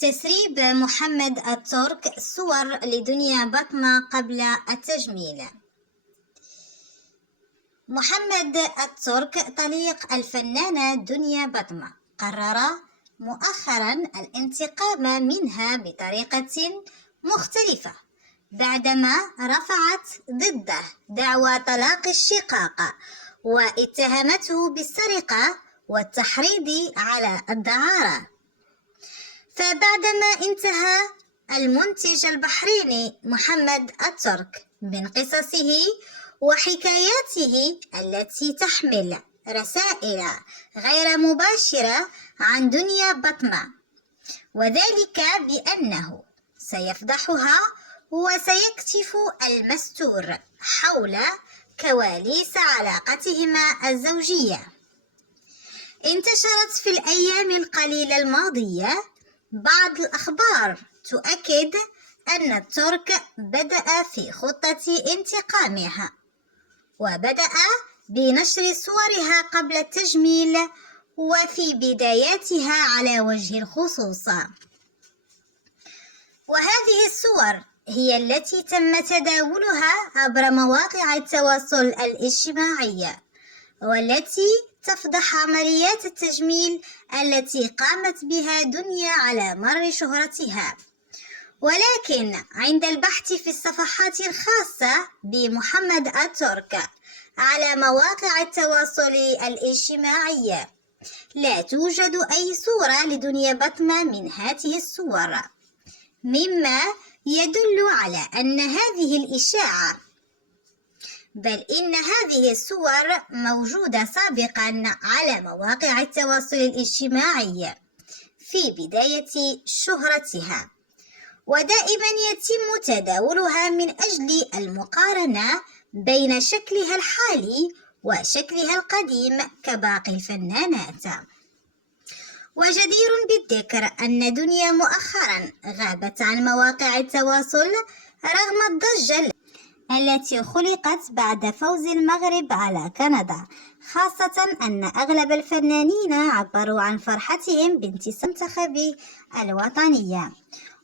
تسريب محمد الترك صور لدنيا بطمة قبل التجميل. محمد الترك طليق الفنانة دنيا بطمة قرر مؤخرا الانتقام منها بطريقة مختلفة بعدما رفعت ضده دعوى طلاق الشقاق واتهمته بالسرقة والتحريض على الدعارة. فبعدما انتهى المنتج البحريني محمد الترك من قصصه وحكاياته التي تحمل رسائل غير مباشرة عن دنيا بطمة، وذلك بأنه سيفضحها وسيكشف المستور حول كواليس علاقتهما الزوجية. انتشرت في الأيام القليلة الماضية بعض الأخبار تؤكد أن الترك بدأ في خطة انتقامها، وبدأ بنشر صورها قبل التجميل وفي بداياتها على وجه الخصوص. وهذه الصور هي التي تم تداولها عبر مواقع التواصل الاجتماعي، والتي تفضح عمليات التجميل التي قامت بها دنيا على مر شهرتها. ولكن عند البحث في الصفحات الخاصة بمحمد الترك على مواقع التواصل الاجتماعي لا توجد أي صورة لدنيا بطمة من هذه الصور، مما يدل على أن هذه الإشاعة بل إن هذه الصور موجودة سابقا على مواقع التواصل الاجتماعي في بداية شهرتها، ودائما يتم تداولها من أجل المقارنة بين شكلها الحالي وشكلها القديم كباقي الفنانات. وجدير بالذكر أن دنيا مؤخرا غابت عن مواقع التواصل رغم الضجة التي خلقت بعد فوز المغرب على كندا، خاصة أن أغلب الفنانين عبروا عن فرحتهم بانتصار المنتخب الوطني.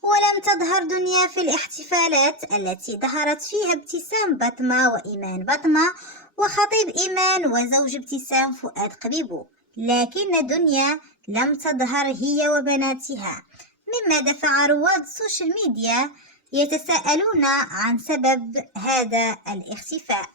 ولم تظهر دنيا في الاحتفالات التي ظهرت فيها ابتسام بطمة وإيمان بطمة وخطيب إيمان وزوج ابتسام فؤاد قبيبو، لكن دنيا لم تظهر هي وبناتها، مما دفع رواد السوشيال ميديا يتساءلون عن سبب هذا الاختفاء.